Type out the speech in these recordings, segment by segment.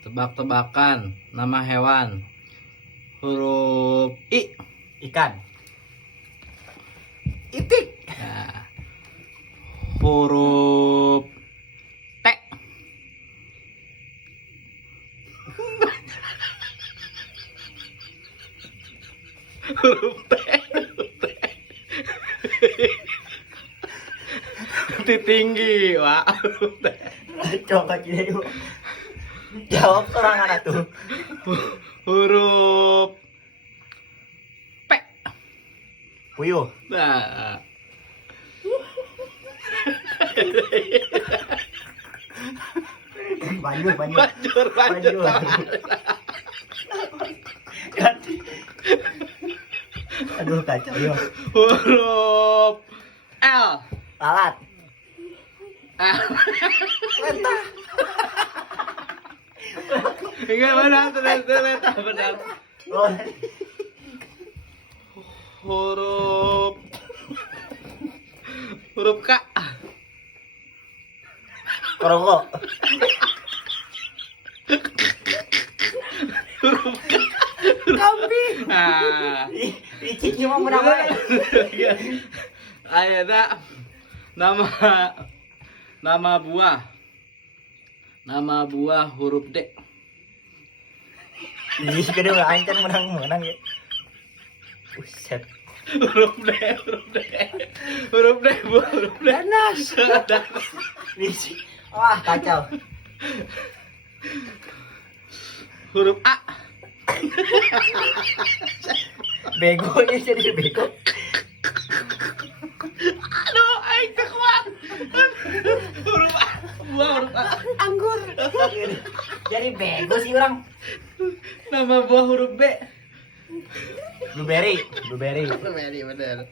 Tebak-tebakan nama hewan. Huruf I. Ikan. Itik. Nah, huruf T. Huruf T. Titik tinggi, Wak. Huruf T. Coba gini yuk. Jawab sorangan atuh. Huruf P. Puyuh. Nah. Banjur. Lanjut. Ganti. Aduh kacau yuk. Huruf L. Lalat. Lentah. Enggak benar, lentah benar. Oh. Huruf K. Kerongkok. Huruf K. Kambing. Nah, Iciknya mau berapa? Ayeuna nama buah. Nama buah huruf D. Ih, kedua ancan menang ya. Buset. Huruf D. Huruf D, buah huruf D. Danas. Danas. Wah, kacau. Huruf A. Bego ya jadi bego. Aduh, aing teu kuat. Huruf A. Buah huruf A. Anggur. Jadi bego sih orang. Nama buah huruf B. Blueberry. Blueberry bener.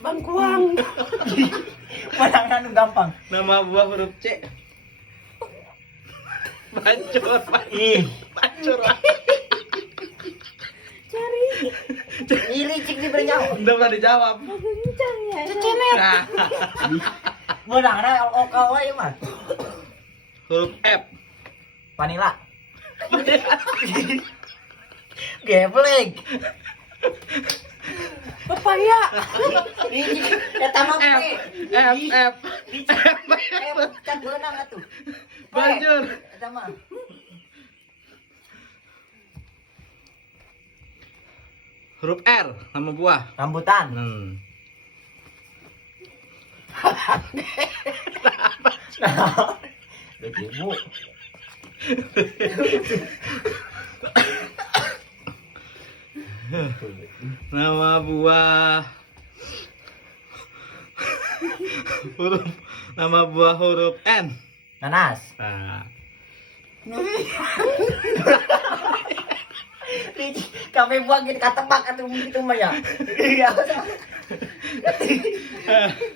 Bangkuang. Menangan gampang. Nama buah huruf C. Bancur. Ih, Bancur. Cari iri cik di bernyawa. Udah pernah dijawab. kencang ya. Nah, Menangan OKW ya mah. huruf F. Vanilla. Geblek. Papaya. Ih, eta mah F. F. Can beunang atuh. Banjur. Eta mah. Huruf R. Nama buah. Rambutan. Begitu. Nama buah. Nama buah huruf N. Nanas. Nah. Kami buang kita katebak atuh gitu mah ya. Iya.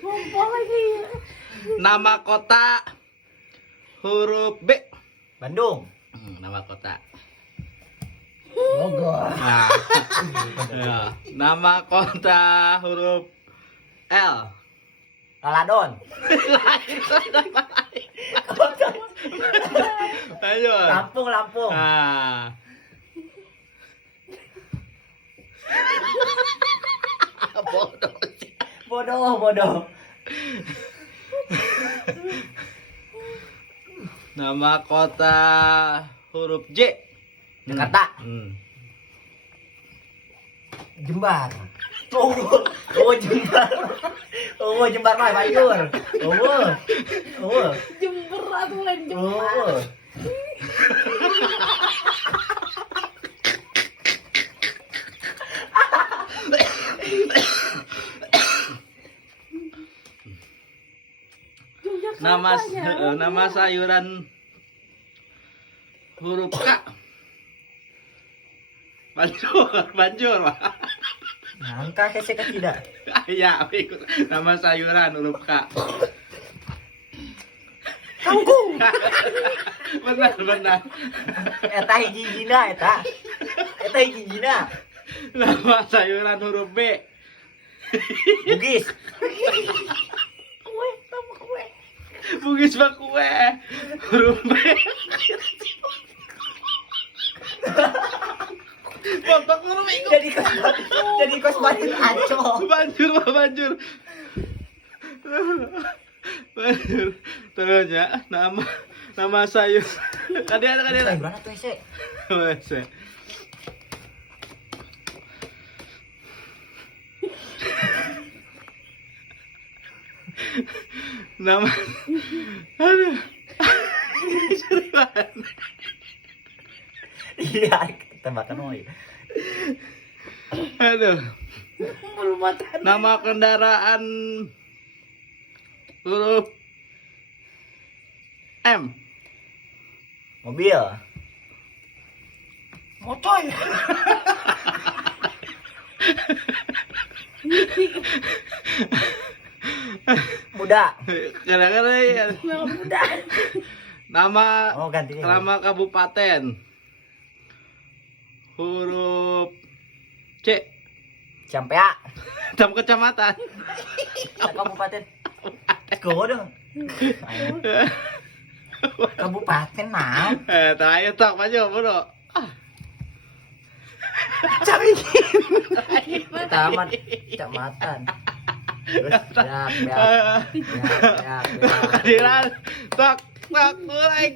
Mumpung lagi. Nama kota huruf B. Bandung. Nama kota. Bogor. Nah. Ya. Nama kota huruf L. Laladon. Lanjut. Lampung. Nah. Bodoh. Nama kota huruf J. Jakarta. Jembar. Jembar mah banjur. Jember atau lain jember. Nama sayuran huruf K. Banjur. Nangka kese tidak. Ya, nama sayuran huruf K. Kangkung. Benar. Eta hiji-hijina eta. Nama sayuran huruf B. Bugis. Kue, tambah kue. Bugis mah kue. Huruf B. Jadi kos banjir aco. Banjur mah banjur. Banjur. Terus ya nama sayur. Kadieu Sayuran atuh hese. Wese. Nama aduh. Seriusan. Iya, tembakan oi. Aduh. Bulu mata. Nama kendaraan huruf M. Mobil. Mocoy. Muda. Kadang-kadang ya. Yang muda. Nama Oh, ganti. nama kabupaten huruf C. Campea. Nama kecamatan. Kabupaten. Go dong. Kabupaten naon? Terakhir tak maju bro. Taman kecamatan. Terus Kehadiran tak mulai.